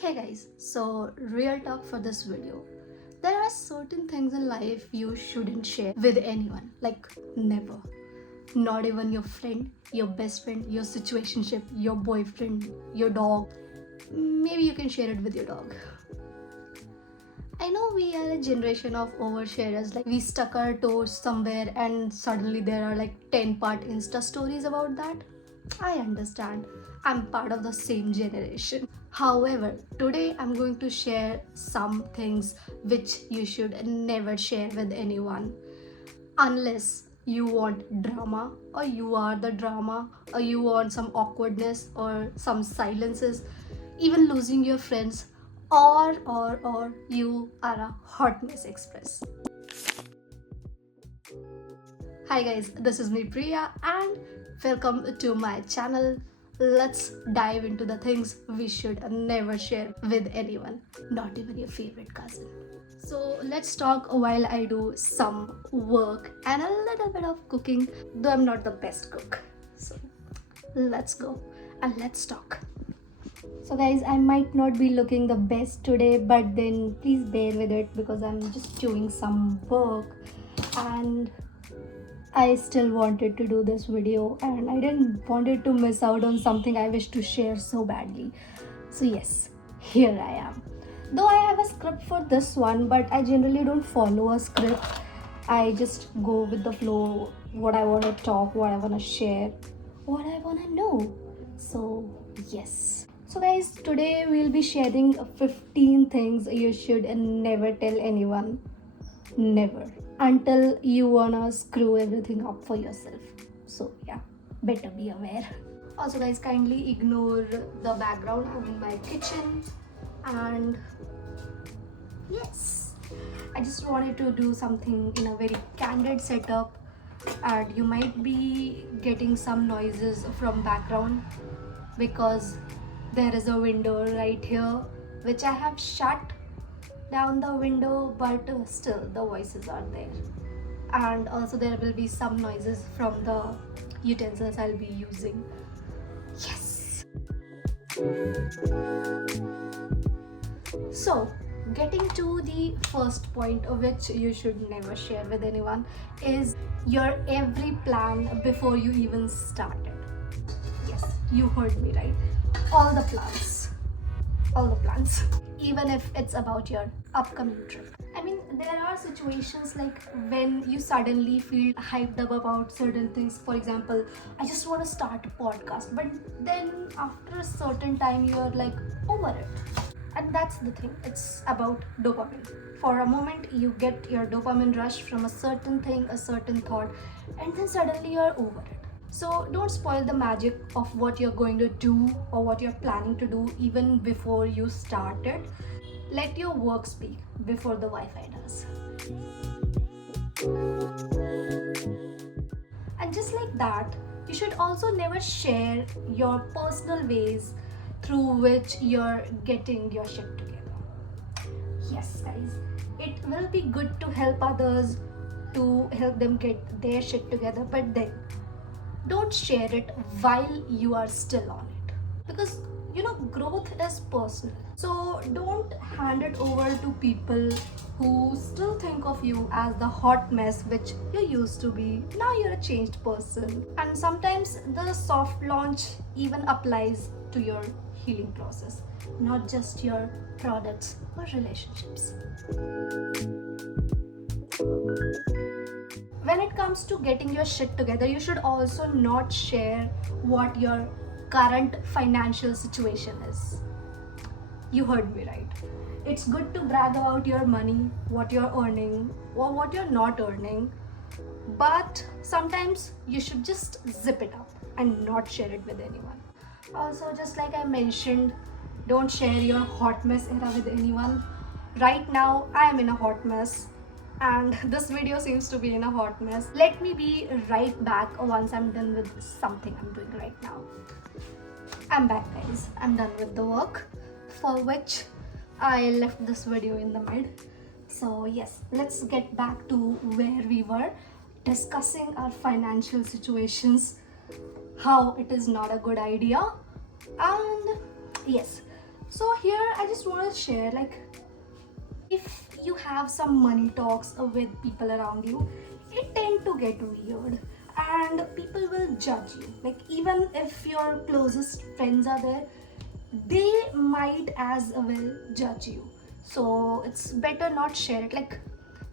Hey guys, so real talk for this video. There are certain things in life you shouldn't share with anyone. Like never. Not even your friend, your best friend, your situationship, your boyfriend, your dog. Maybe you can share it with your dog. I know we are a generation of oversharers. Like we stuck our toes somewhere and suddenly there are like 10-part Insta stories about that. I understand. I'm part of the same generation. However, today I'm going to share some things which you should never share with anyone unless you want drama or you are the drama or you want some awkwardness or some silences, even losing your friends, or you are a hot mess express. Hi guys, this is me Priya and welcome to my channel. Let's dive into the things we should never share with anyone, not even your favorite cousin. So let's talk while I do some work and a little bit of cooking, though I'm not the best cook. So let's go and let's talk. So guys, I might not be looking the best today, but then please bear with it because I'm just doing some work and I still wanted to do this video and I didn't wanted to miss out on something I wish to share so badly. So yes, here I am. Though I have a script for this one, but I generally don't follow a script. I just go with the flow, what I want to talk, what I want to share, what I want to know. So yes. So guys, today we'll be sharing 15 things you should never tell anyone. Never. Until you wanna screw everything up for yourself. So yeah, better be aware. Also guys, kindly ignore the background. I'm in my kitchen and yes, I just wanted to do something in a very candid setup and you might be getting some noises from background because there is a window right here which I have shut down the window, but still the voices are there, and also there will be some noises from the utensils I'll be using. Yes. So getting to the first point which you should never share with anyone is your every plan before you even started. Yes, you heard me right. All the plans, even if it's about your upcoming trip. I mean, there are situations like when you suddenly feel hyped up about certain things. For example, I just want to start a podcast, but then after a certain time, you're like over it. And that's the thing, it's about dopamine. For a moment, you get your dopamine rush from a certain thing, a certain thought, and then suddenly you're over it. So don't spoil the magic of what you're going to do or what you're planning to do even before you start it. Let your work speak before the Wi-Fi does. And just like that, you should also never share your personal ways through which you're getting your shit together. Yes, guys, it will be good to help others, to help them get their shit together, but then don't share it while you are still on it, because growth is personal. So don't hand it over to people who still think of you as the hot mess which you used to be. Now you're a changed person, and sometimes the soft launch even applies to your healing process, not just your products or relationships. When it comes to getting your shit together, you should also not share what your current financial situation is. You heard me right. It's good to brag about your money, what you're earning, or what you're not earning, but sometimes you should just zip it up and not share it with anyone. Also, just like I mentioned, don't share your hot mess era with anyone. Right now, I am in a hot mess and this video seems to be in a hot mess. Let me be right back once I'm done with something I'm doing right now. I'm back guys, I'm done with the work for which I left this video in the mid. So yes, let's get back to where we were discussing our financial situations, how it is not a good idea. And yes, So here I just want to share, like, if you have some money talks with people around you, it tend to get weird and people will judge you. Like, even if your closest friends are there, they might as well judge you. So it's better not share it. Like,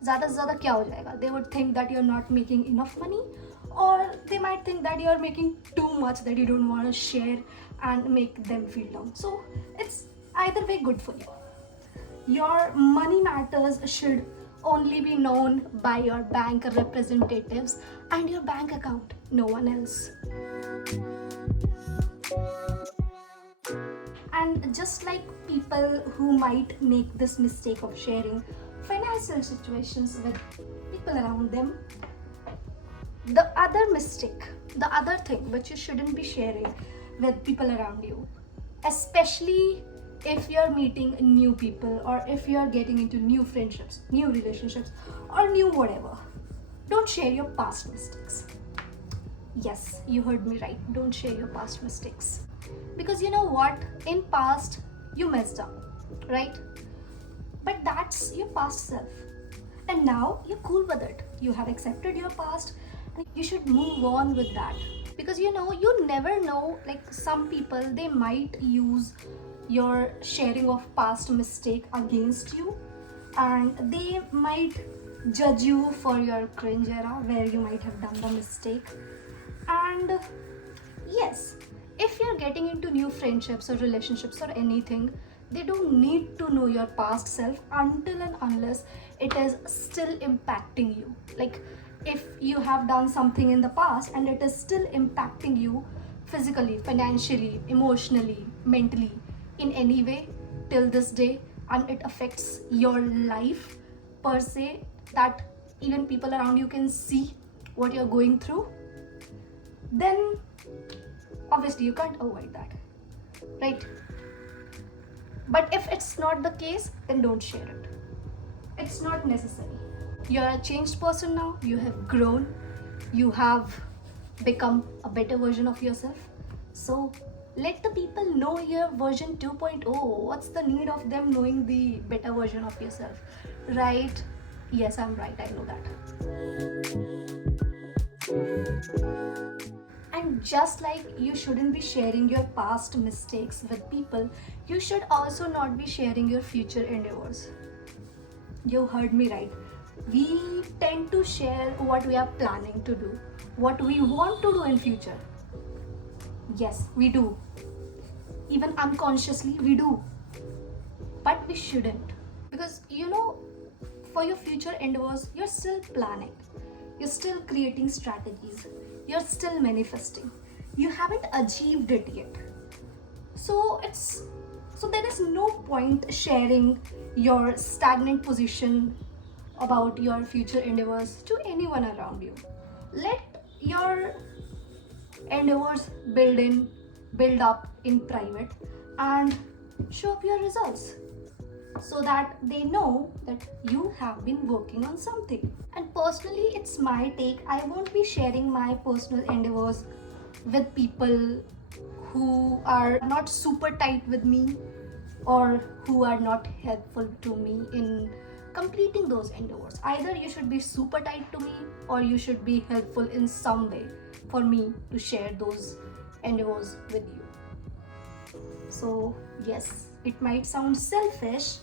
ज़्यादा से ज़्यादा क्या हो जाएगा? They would think that you're not making enough money, or they might think that you're making too much that you don't want to share and make them feel down. So it's either way good for you. Your money matters should only be known by your bank representatives and your bank account, no one else. And just like people who might make this mistake of sharing financial situations with people around them, the other mistake, the other thing which you shouldn't be sharing with people around you, especially if you're meeting new people or if you're getting into new friendships, new relationships, or new whatever, don't share your past mistakes. Yes, you heard me right. Don't share your past mistakes. Because you know what? In past, you messed up, right? But that's your past self. And now you're cool with it. You have accepted your past. And you should move on with that. Because you know, you never know, like some people, they might use your sharing of past mistake against you, and they might judge you for your cringe era where you might have done the mistake. And yes, if you're getting into new friendships or relationships or anything, they don't need to know your past self until and unless it is still impacting you. Like, if you have done something in the past and it is still impacting you physically, financially, emotionally, mentally, in any way till this day, and it affects your life per se, that even people around you can see what you're going through, then obviously you can't avoid that, right? But if it's not the case, then don't share it. It's not necessary. You're a changed person now. You have grown. You have become a better version of yourself. So let the people know your version 2.0. What's the need of them knowing the better version of yourself, right? Yes, I'm right. I know that. And just like you shouldn't be sharing your past mistakes with people, you should also not be sharing your future endeavors. You heard me right. We tend to share what we are planning to do, what we want to do in future. Yes, we do. Even unconsciously, we do. But we shouldn't. Because you know, for your future endeavors, you're still planning. You're still creating strategies. You're still manifesting. You haven't achieved it yet. So there is no point sharing your stagnant position about your future endeavors to anyone around you. Let your endeavors build up in private and show up your results, so that they know that you have been working on something. And personally, it's my take. I won't be sharing my personal endeavors with people who are not super tight with me or who are not helpful to me in completing those endeavors. Either you should be super tight to me or you should be helpful in some way for me to share those endeavors with you. So yes, it might sound selfish,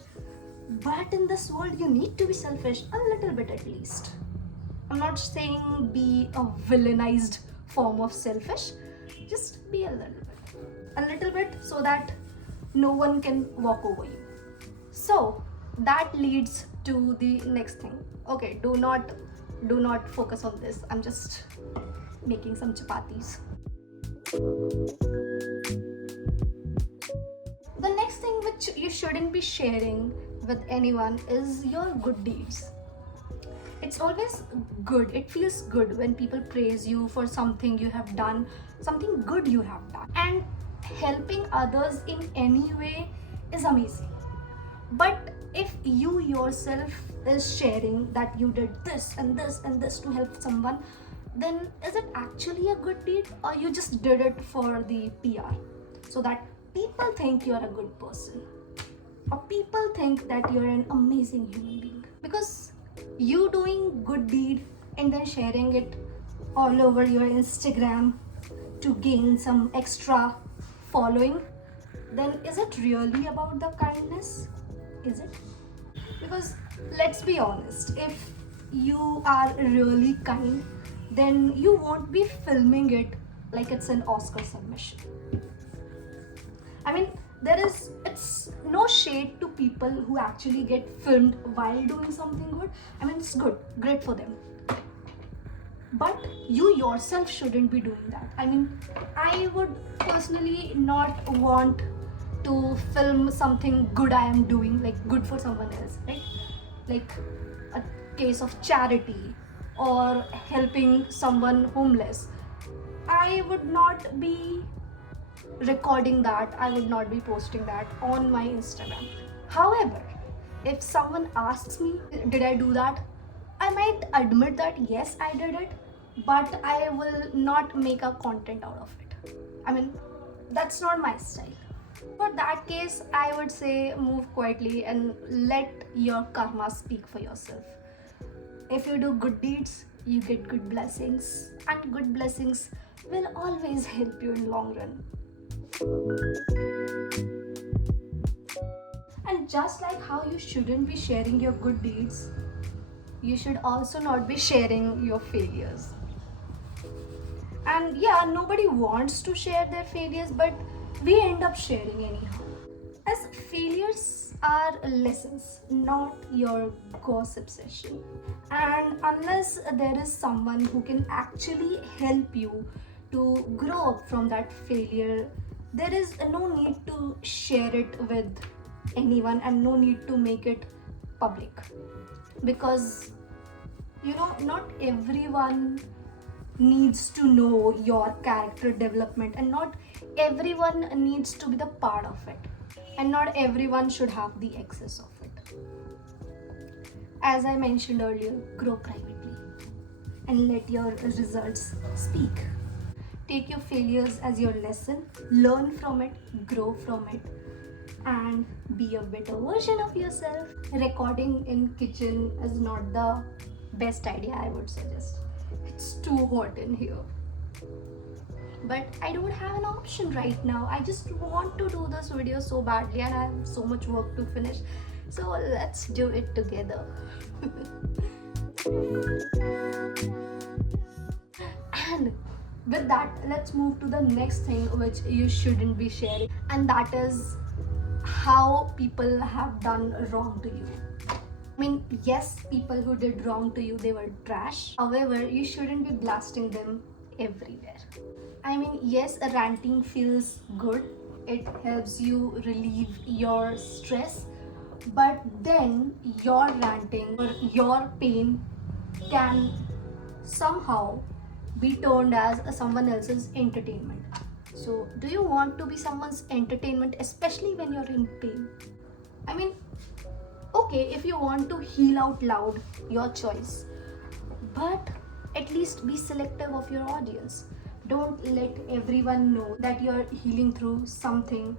but in this world you need to be selfish a little bit at least. I'm not saying be a villainized form of selfish, just be a little bit so that no one can walk over you. So that leads to the next thing. Okay, do not focus on this. I'm just making some chapatis. The next thing which you shouldn't be sharing with anyone is your good deeds. It's always good. It feels good when people praise you for something you have done, something good you have done. And helping others in any way is amazing. But if you yourself is sharing that you did this and this and this to help someone, then is it actually a good deed, or you just did it for the PR so that people think you're a good person, or people think that you're an amazing human being because you doing good deed and then sharing it all over your Instagram to gain some extra following, then is it really about the kindness? Is it? Because let's be honest, if you are really kind, then you won't be filming it like it's an Oscar submission. I mean, it's no shade to people who actually get filmed while doing something good. I mean, it's good, great for them. But you yourself shouldn't be doing that. I mean, I would personally not want to film something good I am doing, like good for someone else, right? Like a case of charity or helping someone homeless. I would not be recording that, I would not be posting that on my Instagram. However, if someone asks me, did I do that? I might admit that yes, I did it, but I will not make a content out of it. I mean, that's not my style. For that case, I would say move quietly and let your karma speak for yourself. If you do good deeds, you get good blessings, and good blessings will always help you in long run. And just like how you shouldn't be sharing your good deeds, you should also not be sharing your failures. And yeah, nobody wants to share their failures, but we end up sharing anyhow. As failures are lessons, not your gossip session. And unless there is someone who can actually help you to grow up from that failure, there is no need to share it with anyone and no need to make it public. Because, not everyone needs to know your character development, and not everyone needs to be the part of it, and not everyone should have the excess of it. As I mentioned earlier, grow privately and let your results speak. Take your failures as your lesson, learn from it, grow from it, and be a better version of yourself. Recording in kitchen is not the best idea, I would suggest. It's too hot in here. But I don't have an option right now. I just want to do this video so badly and I have so much work to finish. So let's do it together. And with that, let's move to the next thing which you shouldn't be sharing, and that is how people have done wrong to you. I mean, yes, people who did wrong to you, they were trash. However, you shouldn't be blasting them everywhere. I mean, yes, ranting feels good. It helps you relieve your stress. But then your ranting or your pain can somehow be turned as someone else's entertainment. So, do you want to be someone's entertainment, especially when you're in pain? I mean, okay, if you want to heal out loud, your choice. But at least be selective of your audience. Don't let everyone know that you're healing through something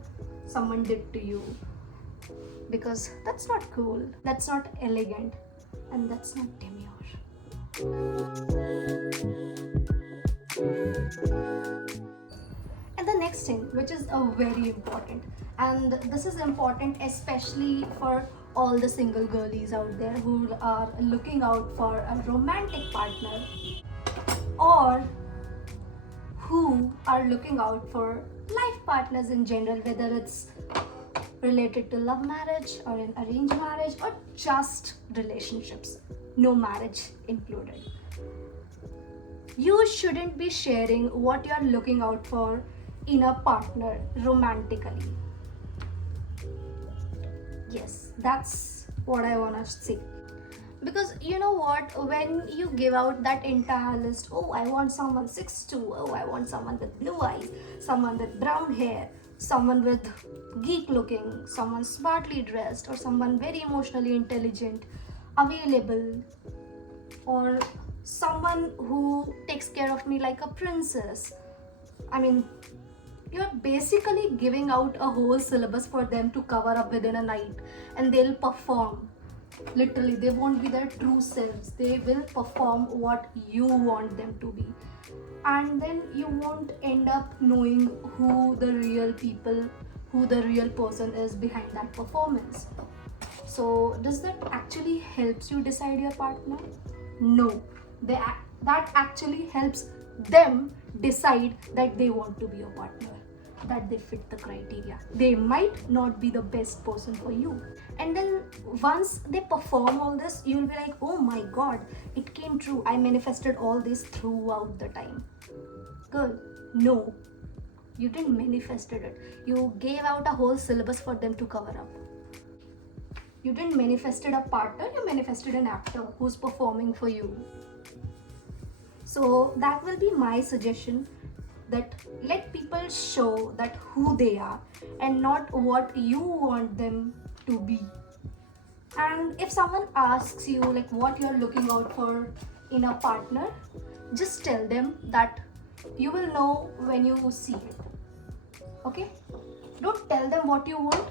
someone did to you. Because that's not cool, that's not elegant, and that's not demure. And the next thing, which is very important, and this is important especially for all the single girlies out there who are looking out for a romantic partner, or who are looking out for life partners in general, whether it's related to love marriage or an arranged marriage or just relationships, no marriage included. You shouldn't be sharing what you're looking out for in a partner romantically. Yes, that's what I want to say. Because you know what, when you give out that entire list, oh, I want someone 6'2", oh, I want someone with blue eyes, someone with brown hair, someone with geek looking, someone smartly dressed, or someone very emotionally intelligent, available, or someone who takes care of me like a princess. I mean, You're basically giving out a whole syllabus for them to cover up within a night, and they'll perform. Literally, they won't be their true selves. They will perform what you want them to be. And then you won't end up knowing who the real person is behind that performance. So, does that actually helps you decide your partner? No. That actually helps them decide that they want to be your partner, that they fit the criteria. They might not be the best person for you. And then once they perform all this, you'll be like, oh my god, it came true. I manifested all this throughout the time. Girl, no. You didn't manifested it. You gave out a whole syllabus for them to cover up. You didn't manifested a partner, you manifested an actor who's performing for you. So that will be my suggestion, that let people show that who they are and not what you want them to be. And if someone asks you like what you're looking out for in a partner, just tell them that you will know when you see it. Okay? Don't tell them what you want,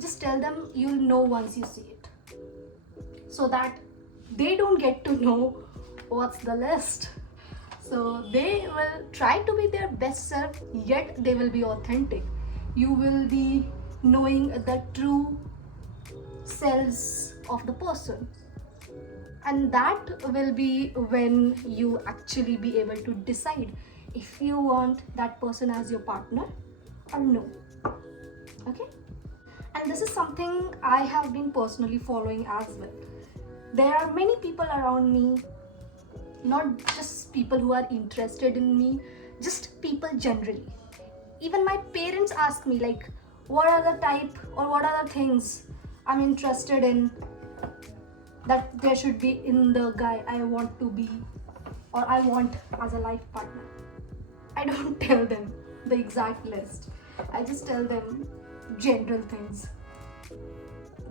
just tell them you'll know once you see it, so that they don't get to know what's the list. So they will try to be their best self, yet they will be authentic. You will be knowing the true selves of the person, and that will be when you actually be able to decide if you want that person as your partner or no. Okay? And this is something I have been personally following as well. There are many people around me, not just people who are interested in me, just people generally. Even my parents ask me like, what are the type or what are the things I'm interested in that there should be in the guy I want to be or I want as a life partner. I don't tell them the exact list. I just tell them general things,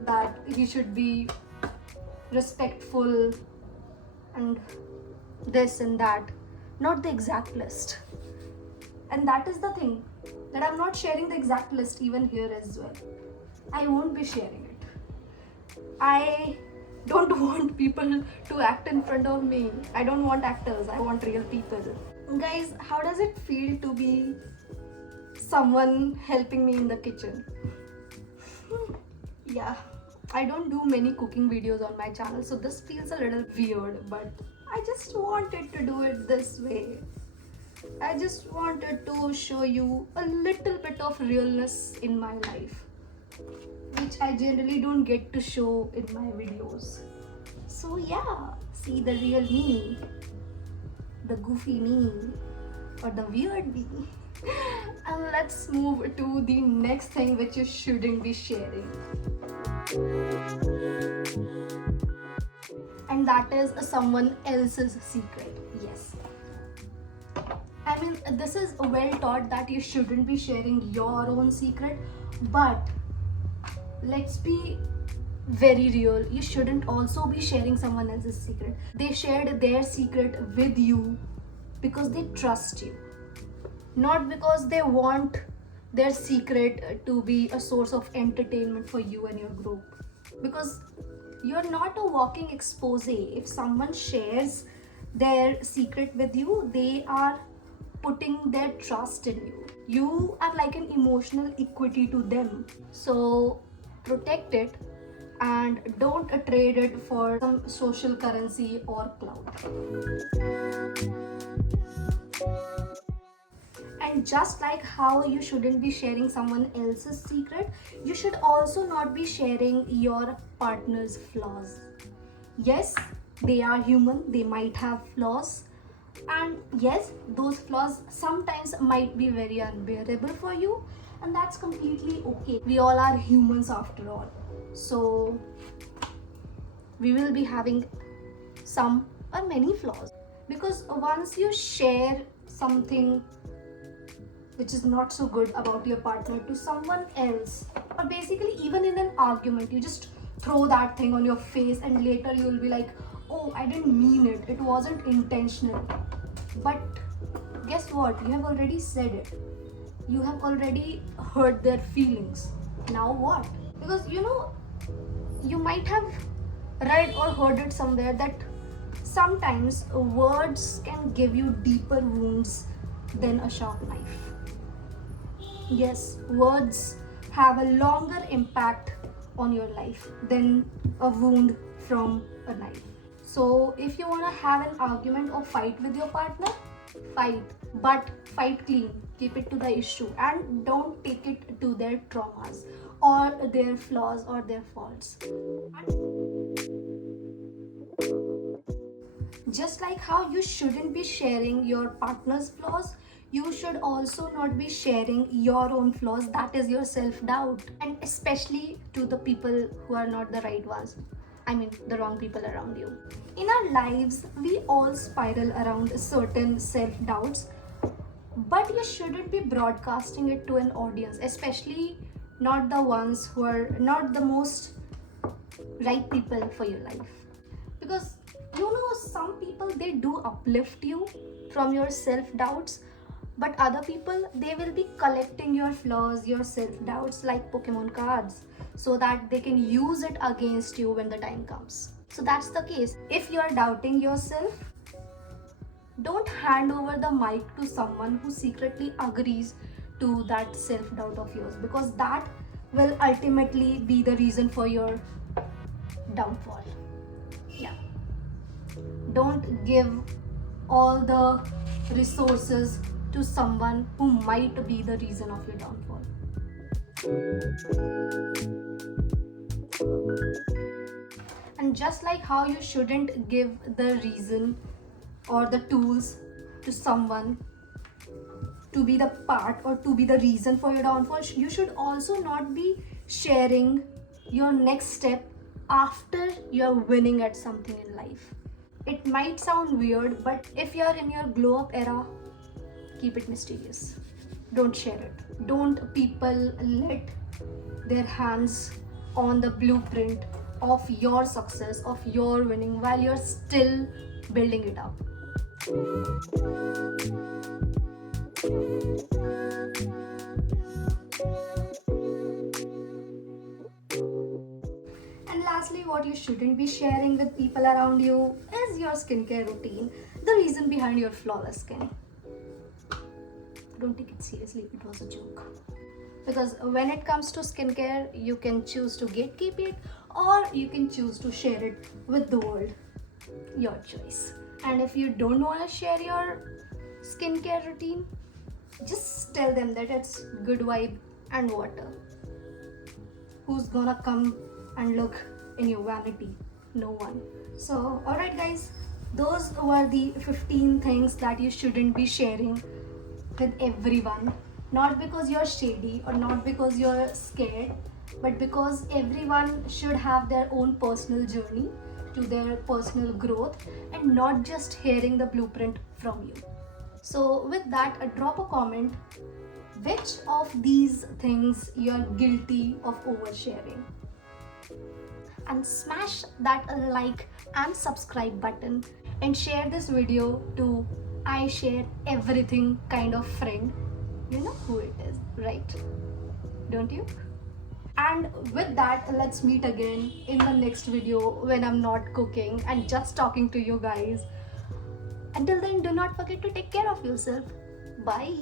that he should be respectful and this and that, not the exact list. And that is the thing, that I'm not sharing the exact list even here as well. I won't be sharing it. I don't want people to act in front of me. I don't want actors, I want real people. Guys, how does it feel to be someone helping me in the kitchen? Yeah, I don't do many cooking videos on my channel, so this feels a little weird, but I just wanted to do it this way. I just wanted to show you a little bit of realness in my life, which I generally don't get to show in my videos. So yeah, see the real me, the goofy me, or the weird me. And let's move to the next thing which you shouldn't be sharing. And that is someone else's secret. Yes. I mean, this is well taught that you shouldn't be sharing your own secret, but let's be very real. You shouldn't also be sharing someone else's secret. They shared their secret with you because they trust you, not because they want their secret to be a source of entertainment for you and your group. Because you're not a walking expose. If someone shares their secret with you, they are putting their trust in you. You are like an emotional equity to them. So protect it and don't trade it for some social currency or clout. And just like how you shouldn't be sharing someone else's secret, you should also not be sharing your partner's flaws. Yes, they are human, they might have flaws, and yes, those flaws sometimes might be very unbearable for you, and that's completely okay. We all are humans after all, so we will be having some or many flaws. Because once you share something which is not so good about your partner to someone else, or basically even in an argument, you just throw that thing on your face and later you will be like, oh, I didn't mean it, it wasn't intentional. But guess what, you have already said it. you have already hurt their feelings. Now what? Because you might have read or heard it somewhere that sometimes words can give you deeper wounds than a sharp knife. Yes, words have a longer impact on your life than a wound from a knife. So, if you want to have an argument or fight with your partner, fight, but fight clean. Keep it to the issue and don't take it to their traumas or their flaws or their faults. Just like how you shouldn't be sharing your partner's flaws, you should also not be sharing your own flaws. That is your self-doubt, and especially to the people who are not the right ones. I mean, the wrong people around you. In our lives, we all spiral around certain self-doubts, but you shouldn't be broadcasting it to an audience, especially not the ones who are not the most right people for your life. Because some people, they do uplift you from your self-doubts, but other people, they will be collecting your flaws, your self-doubts like Pokemon cards, so that they can use it against you when the time comes. So that's the case. If you are doubting yourself, don't hand over the mic to someone who secretly agrees to that self-doubt of yours, because that will ultimately be the reason for your downfall. Yeah. Don't give all the resources to someone who might be the reason of your downfall. And just like how you shouldn't give the reason or the tools to someone to be the part or to be the reason for your downfall, you should also not be sharing your next step after you're winning at something in life. It might sound weird, but if you're in your glow up era, keep it mysterious. Don't share it. Don't people let their hands on the blueprint of your success, of your winning, while you're still building it up. And lastly, what you shouldn't be sharing with people around you is your skincare routine, the reason behind your flawless skin. Don't take it seriously, it was a joke. Because when it comes to skincare, you can choose to gatekeep it or you can choose to share it with the world. Your choice. And if you don't want to share your skincare routine, just tell them that it's good vibe and water. Who's gonna come and look in your vanity? No one. So, alright guys, those were the 15 things that you shouldn't be sharing with everyone. Not because you're shady or not because you're scared, but because everyone should have their own personal journey to their personal growth and not just hearing the blueprint from you. So with that, drop a comment which of these things you're guilty of oversharing, and smash that like and subscribe button and share this video to I share everything kind of friend. You know who it is, right? Don't you? And with that, let's meet again in the next video when I'm not cooking and just talking to you guys. Until then, do not forget to take care of yourself. Bye.